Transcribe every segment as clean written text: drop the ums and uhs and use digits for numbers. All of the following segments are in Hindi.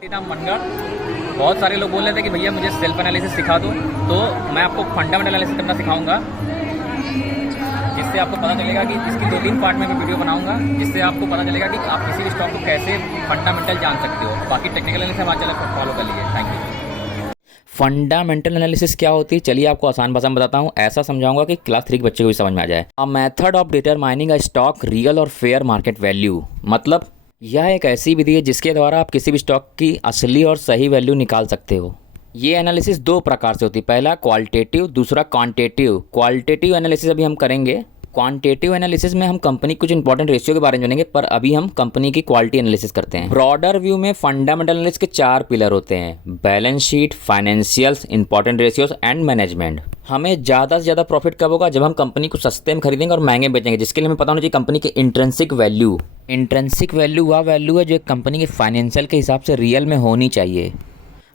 नाम मनगढ़। बहुत सारे लोग बोल रहे थे कि भैया मुझे सेल्फ एनालिसिस सिखा दो, तो मैं आपको फंडामेंटल एनालिसिस करना सिखाऊंगा, जिससे आपको पता चलेगा कि इसकी 2-3 पार्ट में मैं वीडियो बनाऊंगा, जिससे आपको पता चलेगा कि आप किसी भी स्टॉक को कैसे फंडामेंटल जान सकते हो। बाकी टेक्निकल एनालिसिस हमारे चैनल फॉलो कर लीजिए। Thank you. फंडामेंटल एनालिसिस क्या होती है, चलिए आपको आसान भाषा में बताता हूँ, ऐसा समझाऊंगा कि क्लास 3 के बच्चे को भी समझ में आ जाए। A method of determining a stock real और फेयर मार्केट वैल्यू, मतलब यह एक ऐसी विधि है जिसके द्वारा आप किसी भी स्टॉक की असली और सही वैल्यू निकाल सकते हो। ये एनालिसिस 2 प्रकार से होती है, पहला क्वालिटेटिव, दूसरा क्वांटिटेटिव। क्वालिटेटिव एनालिसिस अभी हम करेंगे। क्वांटिटेटिव एनालिसिस में हम कंपनी कुछ इंपॉर्टेंट रेशियो के बारे में जानेंगे, पर अभी हम कंपनी की क्वालिटी एनालिसिस करते हैं। ब्रॉडर व्यू में फंडामेंटल एनालिसिस के 4 पिलर होते हैं, balance sheet, financials, important ratios and management. हमें ज़्यादा से ज़्यादा प्रॉफिट कब होगा, जब हम कंपनी को सस्ते में खरीदेंगे और महंगे बेचेंगे, जिसके लिए हमें पता होना चाहिए कंपनी की इंट्रिंसिक वैल्यू। इंट्रिंसिक वैल्यू वह वैल्यू है जो कंपनी के फाइनेंशियल के हिसाब से रियल में होनी चाहिए।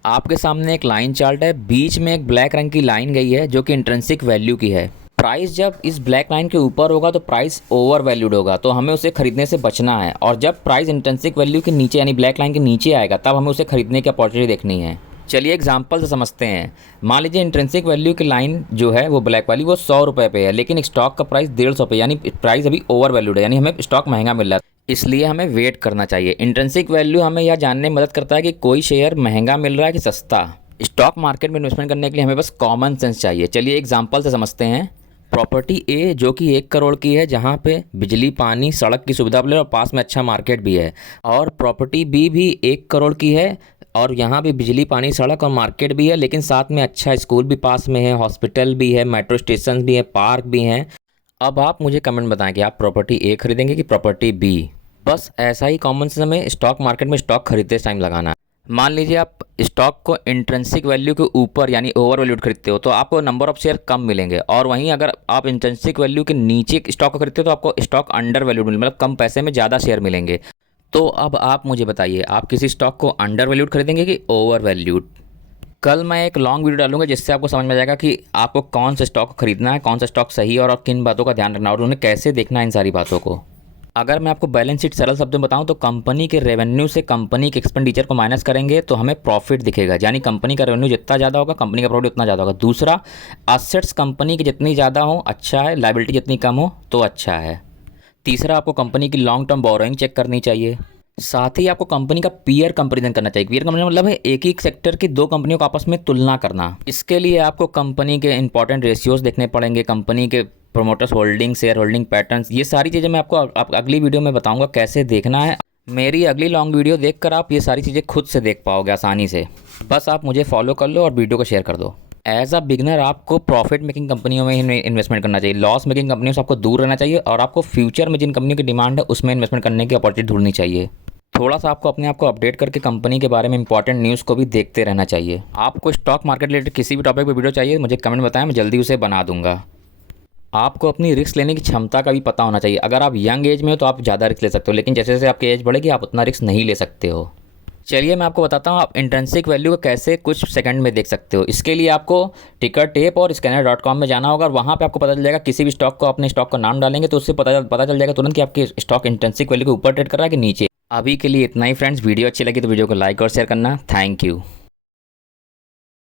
आपके सामने एक लाइन चार्ट है, बीच में एक ब्लैक रंग की लाइन गई है जो कि इंट्रिंसिक वैल्यू की है। प्राइस जब इस ब्लैक लाइन के ऊपर होगा तो प्राइस ओवर वैल्यूड होगा, तो हमें उसे खरीदने से बचना है। और जब प्राइस इंट्रिंसिक वैल्यू के नीचे यानी ब्लैक लाइन के नीचे आएगा तब हमें उसे खरीदने की अपॉर्चुनिटी देखनी है। चलिए एग्जांपल से समझते हैं। मान लीजिए इंट्रिंसिक वैल्यू की लाइन जो है वो ब्लैक वाली वो 100 रुपये पे है, लेकिन स्टॉक का प्राइस 150 पे, यानी प्राइस अभी ओवर वैल्यूड है, यानी हमें स्टॉक महंगा मिल रहा है, इसलिए हमें वेट करना चाहिए। इंट्रिंसिक वैल्यू हमें यह जानने में मदद करता है कि कोई शेयर महंगा मिल रहा है कि सस्ता। स्टॉक मार्केट में इन्वेस्टमेंट करने के लिए हमें बस कॉमन सेंस चाहिए। चलिए एग्जांपल से समझते हैं। प्रॉपर्टी ए जो कि 1 करोड़ की है, जहाँ पे बिजली, पानी, सड़क की सुविधा भी है और पास में अच्छा मार्केट भी है। और प्रॉपर्टी बी भी 1 करोड़ की है और यहाँ भी बिजली, पानी, सड़क और मार्केट भी है, लेकिन साथ में अच्छा स्कूल भी पास में है, हॉस्पिटल भी है, मेट्रो स्टेशन भी है, पार्क भी हैं। अब आप मुझे कमेंट बताएं कि आप प्रॉपर्टी ए खरीदेंगे कि प्रॉपर्टी बी। बस ऐसा ही कॉमन सेंस हमें स्टॉक मार्केट में स्टॉक खरीदते टाइम लगाना है। मान लीजिए आप स्टॉक को इंट्रिंसिक वैल्यू के ऊपर यानी ओवर वैल्यूड खरीदते हो तो आपको नंबर ऑफ शेयर कम मिलेंगे, और वहीं अगर आप इंट्रिंसिक वैल्यू के नीचे स्टॉक को खरीदते हो तो आपको स्टॉक अंडर वैल्यूड मिलेगा, मतलब कम पैसे में ज़्यादा शेयर मिलेंगे। तो अब आप मुझे बताइए, आप किसी स्टॉक को अंडर वैल्यूड खरीदेंगे कि ओवर वैल्यूड? कल मैं एक लॉन्ग वीडियो डालूंगा जिससे आपको समझ में आ जाएगा कि आपको कौन सा स्टॉक खरीदना है, कौन सा स्टॉक सही है और किन बातों का ध्यान रखना है और उन्हें कैसे देखना है, इन सारी बातों को। अगर मैं आपको बैलेंस शीट सरल शब्दों में बताऊं तो कंपनी के रेवेन्यू से कंपनी के एक्सपेंडिचर को माइनस करेंगे तो हमें प्रॉफिट दिखेगा, यानी कंपनी का रेवेन्यू जितना ज़्यादा होगा कंपनी का प्रॉफिट उतना ज़्यादा होगा। दूसरा, असेट्स कंपनी की जितनी ज़्यादा हो अच्छा है, लायबिलिटी जितनी कम हो तो अच्छा है। तीसरा, आपको कंपनी की लॉन्ग टर्म बोरोइंग चेक करनी चाहिए। साथ ही आपको कंपनी का पीयर कंपैरिजन करना चाहिए। पीयर कंपैरिजन मतलब है एक ही सेक्टर की 2 कंपनियों को आपस में तुलना करना। इसके लिए आपको कंपनी के इंपॉर्टेंट रेशियोज देखने पड़ेंगे, कंपनी के promoters holding, share holding patterns, ये सारी चीज़ें मैं आपको अगली वीडियो में बताऊंगा कैसे देखना है। मेरी अगली लॉन्ग वीडियो देखकर आप ये सारी चीज़ें खुद से देख पाओगे आसानी से। बस आप मुझे फॉलो कर लो और वीडियो को शेयर कर दो। एज अ बिगनर आपको प्रॉफिट मेकिंग कंपनियों में ही इन्वेस्टमेंट करना चाहिए, लॉस मेकिंग कंपनियों से आपको दूर रहना चाहिए, और आपको फ्यूचर में जिन कंपनियों की डिमांड है उसमें इन्वेस्टमेंट करने की अपॉर्चुनिटी ढूंढनी चाहिए। थोड़ा सा आपको अपने आप को अपडेट करके कंपनी के बारे में इंपॉर्टेंट न्यूज़ को भी देखते रहना चाहिए। आपको स्टॉक मार्केट रिलेटेड किसी भी टॉपिक पर वीडियो चाहिए मुझे कमेंट बताएं, मैं जल्दी उसे बना दूंगा। आपको अपनी रिस्क लेने की क्षमता का भी पता होना चाहिए। अगर आप यंग एज में हो तो आप ज़्यादा रिस्क ले सकते हो, लेकिन जैसे जैसे आपकी एज बढ़ेगी आप उतना रिस्क नहीं ले सकते हो। चलिए मैं आपको बताता हूँ आप इंट्रिंसिक वैल्यू को कैसे कुछ सेकंड में देख सकते हो। इसके लिए आपको टिकरटेप और स्कैनर.com में जाना होगा और वहाँ पे आपको पता चल जाएगा, किसी भी स्टॉक को अपने स्टॉक का नाम डालेंगे तो उससे पता चल जाएगा तुरंत कि आपके स्टॉक इंट्रिंसिक वैल्यू के ऊपर ट्रेड कर रहा है कि नीचे। अभी के लिए इतना ही फ्रेंड्स। वीडियो अच्छी लगी तो वीडियो को लाइक और शेयर करना। Thank you.